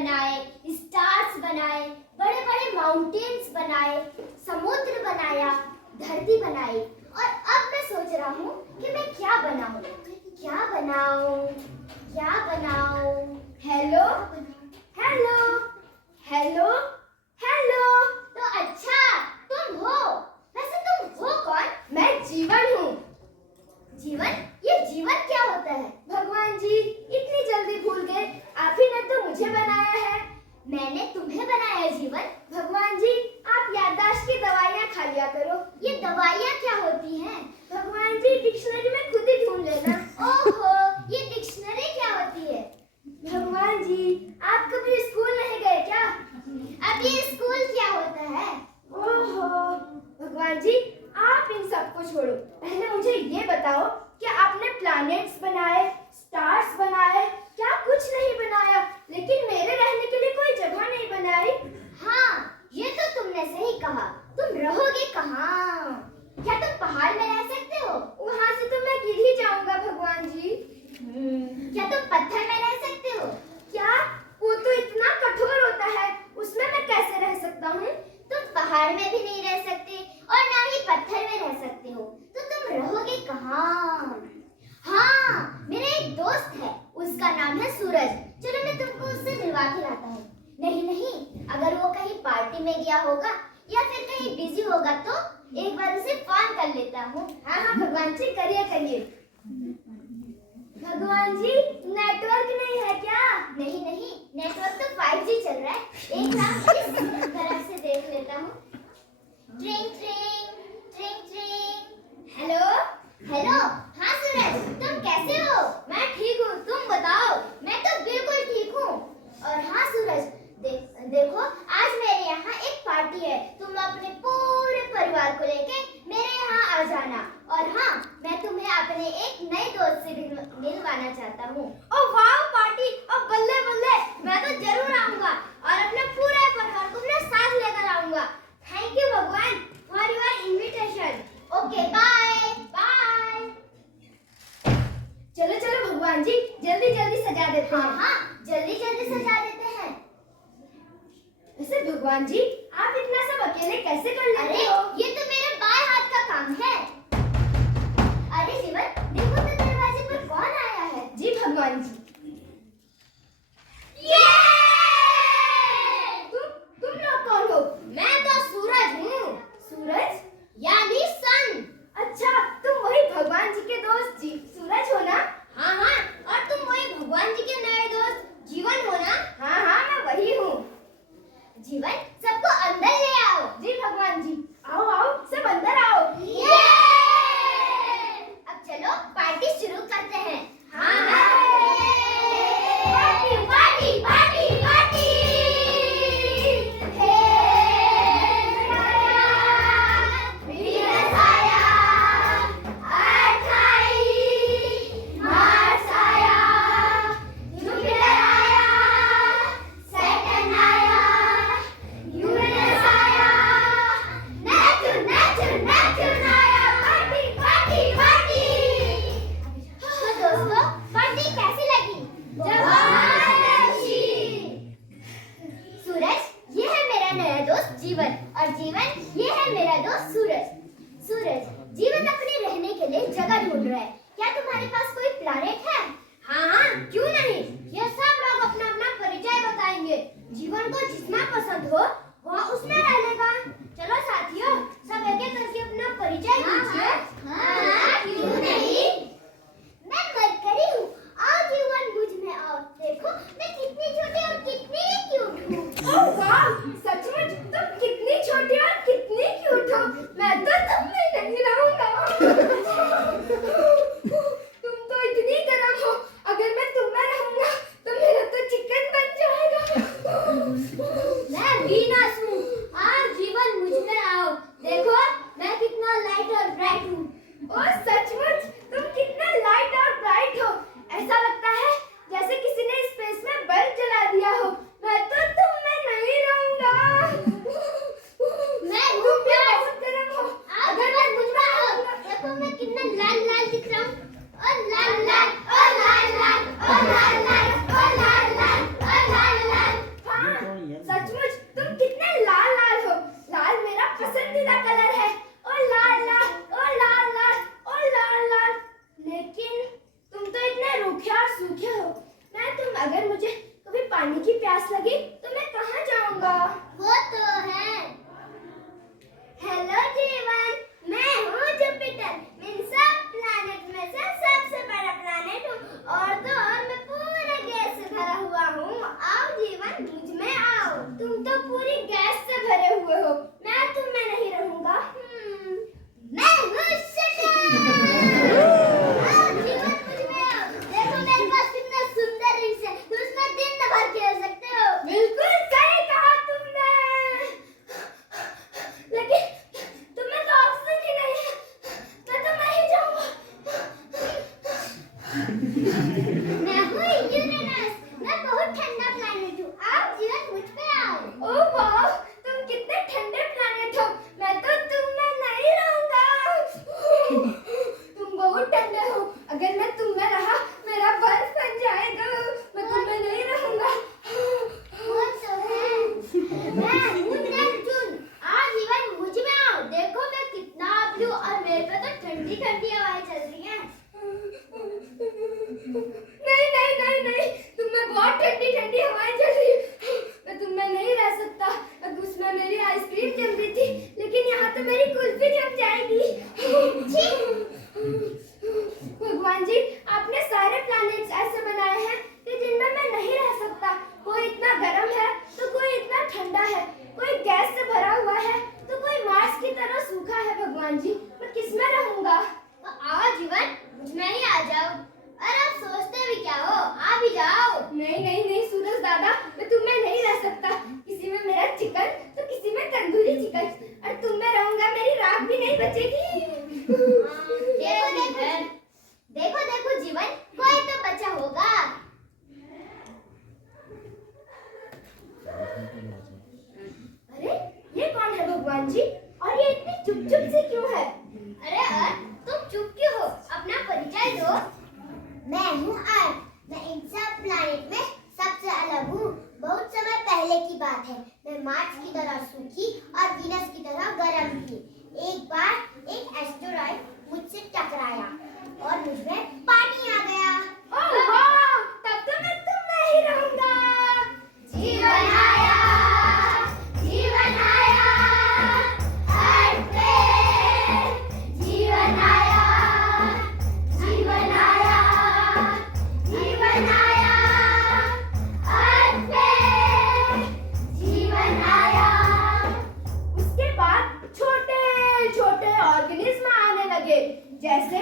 बनाए, स्टार्स बनाए, बड़े बड़े माउंटेन्स बनाए, समुद्र बनाया, धरती बनाई। और अब मैं सोच रहा हूँ कि मैं क्या बनाऊं, क्या बनाऊं, क्या बनाऊं। Hello hello hello hello. तो अच्छा तुम हो। वैसे तुम हो कौन? मैं जीवन हूँ। जीवन? ये जीवन क्या होता है? भगवान जी इतनी जल्दी भूल गए, आप ही ने तो मुझे बनाया है। मैंने तुम्हें बनाया जीवन? भगवान जी आप याददाश्त की दवाइयाँ खा लिया करो। ये दवाइयाँ क्या होती हैं? भगवान जी डिक्शनरी में खुद ही ढूंढ लेना। ओहो, ये डिक्शनरी क्या होती है? भगवान जी आप कभी स्कूल नहीं गए क्या? अब ये स्कूल क्या होता है? ओहो भगवान जी आप इन सबको छोड़ो, पहले मुझे ये बताओ कि आपने प्लैनेट्स बनाए, स्टार्स बनाए, क्या कुछ नहीं बनाया, लेकिन मेरे रहने के लिए कोई जगह नहीं बनाई। हाँ ये तो तुमने सही कहा, तुम रहोगे कहाँ? क्या तुम पहाड़ में रह सकते हो? वहाँ से तो मैं गिर ही जाऊंगा भगवान जी। क्या तुम पत्थर में रह सकते हो? क्या? वो तो इतना कठोर होता है, उसमें मैं कैसे रह सकता हूँ? तुम पहाड़ में भी नहीं रह सकते और ना ही पत्थर में रह सकते हो, तो तुम रहोगे कहाँ? हाँ मेरा एक दोस्त है, उसका नाम है सूरज। चलो मैं तुमको उससे मिलवा के लाता हूँ। नहीं नहीं, अगर वो कहीं पार्टी में गया होगा या फिर कहीं बिजी होगा तो एक बार उसे फोन कर लेता हूँ। हाँ हाँ भगवान जी करिए करिए। भगवान जी नेटवर्क नहीं है क्या? नहीं नहीं, नेटवर्क तो 5G चल रहा है। एक बार इस तरफ से देख लेता हूँ। ट्रिंग ट्रिंग ट्रिंग ट्रिंग। Hello hello. हाँ सूरज तुम कैसे हो? मैं ठीक हूँ, तुम बताओ? मैं तो बिल्कुल ठीक हूँ। और हाँ सूरज देखो आज मेरे यहाँ एक पार्टी है, तुम अपने पूरे परिवार को लेके मेरे यहाँ आ जाना। और हाँ मैं तुम्हें अपने एक नए दोस्त से भी मिलवाना चाहता हूँ। ओह वाह पार्टी, ओ बल्ले बल्ले, मैं तो जरूर आऊंगा और अपने पूरे परिवार को अपने साथ लेकर आऊंगा। थैंक यू भगवान for your invitation. Okay bye bye. चलो चलो भगवान जी जल्दी जल्दी सजा देते हैं। हाँ जल्दी जल्दी सजा देते हैं। वैसे भगवान जी आप इतना सब अकेले कैसे कर लेते हो? ये तो मेरे बाएं हाथ का काम है। अरे जीवन देखो तो दरवाजे पर कौन आया है? जी भगवान जी। तुम लोग कौन हो? मैं तो सूरज हूँ। सूरज यानी सन। अच्छा तुम वही भगवान जी के दोस्त जी सूरज हो ना? हाँ हाँ, और तुम वही भगवान जी के नए दोस्त जीवन हो ना? हाँ हाँ मैं वही हूँ। जीवन सबको अंदर ले आओ। जी भगवान जी। आओ आओ सब अंदर आओ। अब चलो पार्टी शुरू करते हैं। हाँ पार्टी पार्टी पार्टी पार्टी। जीवन और जीवन ये है मेरा दोस्त सूरज। सूरज जीवन अपने रहने के लिए जगह ढूंढ रहा है, क्या तुम्हारे पास कोई प्लैनेट है? हाँ हाँ क्यों नहीं, ये सब लोग अपना अपना परिचय बताएंगे। जीवन को जितना पसंद हो वह उसमें रह लेगा। चलो साथियों सब एक एक करके अपना परिचय दीजिए। हाँ क्यों नहीं। मैं मरकरी हूँ, आओ जीवन मुझ में आओ, देखो मैं कितनी छोटी और कितनी क्यूट हूँ। ओह वाह सचमुच तुम कितनी छोटी और कितनी क्यूट हो, मैं तो तुम में नहीं रहूंगा। तुम तो इतनी गर्म हो, अगर मैं तुम में रहूंगा तो मेरा तो चिकन बन जाएगा। मैं वीना पानी की प्यास लगी तो मैं कहाँ जाऊंगा? वो तो है। हेलो जीवन, मैं हूँ जुपिटर। इन सब प्लैनेट में से सबसे बड़ा प्लैनेट हूँ और तो और मैं पूरे गैस से भरा हुआ हूँ। आओ जीवन, मुझ में आओ। तुम तो पूरी गैस से भरे हुए हो, मैं तुम में नहीं रहूंगा। मैं हूँ शटर। आओ जीवन, मुझ में आओ। देखो मेरे पास कितना सुंदर रिंग्स है, तुम उसमें दिन भर खेल सकते हो। बिल्कुल सही कहा तुमने, लेकिन तुम्हें तो ऑक्सीजन ही नहीं है, मैं तो नहीं जाऊंगा। मैं हूँ यूरेनस, मैं बहुत ठंडा प्लैनेट हूँ। आओ जीवन, मुझ पे आओ। ओह वाह, तुम कितने ठंडे प्लैनेट हो, मैं तो तुम में नहीं रहूंगा। तुम बहुत ठंडे हो, अगर मैं तुम में रहा मेरा बर्फ बन जाएगा, मैं तुम में नहीं रहूंगा। वो तो है। मैं हूँ नेपच्यून। आओ जीवन, मुझ में आओ। देखो मैं कितना ब्लू और मेरे पे तो ठंडी ठंडी हवाएं चल रही हैं। नहीं नहीं नहीं नहीं, तुम में बहुत ठंडी ठंडी हवाएं चल रही है, मैं तुम में नहीं रह सकता। अब उसमें मेरी आइसक्रीम जम रही थी, लेकिन यहाँ तो मेरी कुल्फी जम जाएगी। भगवान जी, आपने सारे प्लैनेट्स ऐसे बनाए हैं कि जिनमें मैं नहीं रह सकता। कोई इतना गर्म है तो कोई इतना ठंडा है, कोई गैस से भरा हुआ है तो कोई मार्स की तरह सूखा है। भगवान जी, मैं किसमें रहूंगा? तो आओ जीवन, मुझ में ही आ जाओ। अरे आप सोचते भी क्या हो, आ भी जाओ। नहीं नहीं नहीं सूरज दादा, मैं तुम में नहीं रह सकता। किसी में मेरा चिकन तो किसी में तंदूरी चिकन, और तुम में रहूंगा मेरी राख भी नहीं बचेगी। देखो देखो देखो देखो जीवन, कोई तो बचा होगा। अरे ये कौन है भगवान जी, और ये इतनी चुप चुप से क्यों है? अरे अर्थ, तुम चुप क्यों हो? अपना परिचय दो। मैं हूँ अर्थ। मैं इन सब प्लैनेट में सबसे अलग हूँ। बहुत समय पहले की बात है, मैं मार्स की तरह सूखी और वीनस की तरह गर्म थी। एक बार एक एस्टेरॉइड मुझसे टकराया और मुझमें पानी आ गया। ओह वाह, तब तो मैं तुम में ही रहूंगा। जीवन आया, जीवन आया अर्थ पे। जीवन आया, जीवन आया, जीवन आया अर्थ पे। जीवन आया। उसके बाद छोटे छोटे ऑर्गेनिज्म आने लगे, जैसे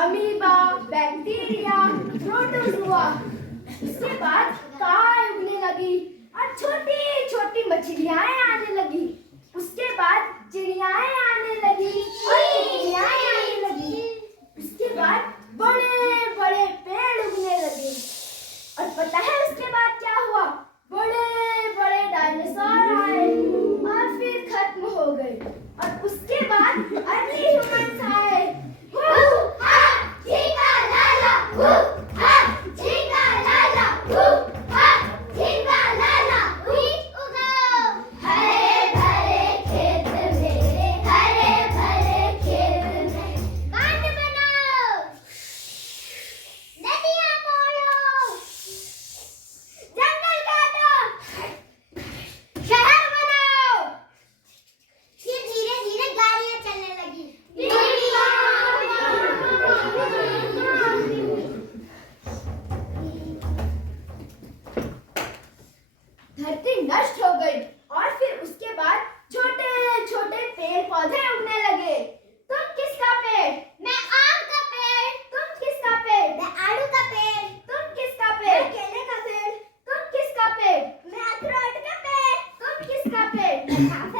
अमीबा, बैक्टीरिया, प्रोटोजुआ। उसके बाद काय उगने लगी और छोटी छोटी मछलियां आने लगी। उसके बाद चिड़ियाएं आने लगी और चिड़ियाएं आने लगी। उसके बाद बड़े बड़े पेड़ उगने लगे, और पता है उसके बाद क्या हुआ? बड़े बड़े डायनासोर आए और फिर खत्म हो गए, और उसके बाद अर्ली ह्यूमंस आए। हरे भरे खेत मेरे, हरे भरे खेत में कांड बनाओ, नदियाँ मोड़ो, जंगल काटो, शहर बनाओ। फिर धीरे धीरे गाड़ियाँ चलने लगी। धरती नष्ट हो गई, और फिर उसके बाद छोटे छोटे पेड़ पौधे उगने लगे। तुम किसका पेड़? मैं आम का पेड़। तुम किसका पेड़? मैं आड़ू का पेड़। तुम किसका पेड़? मैं केले का पेड़। तुम किसका पेड़? मैं अखरोट का पेड़। तुम किसका पेड़? मैं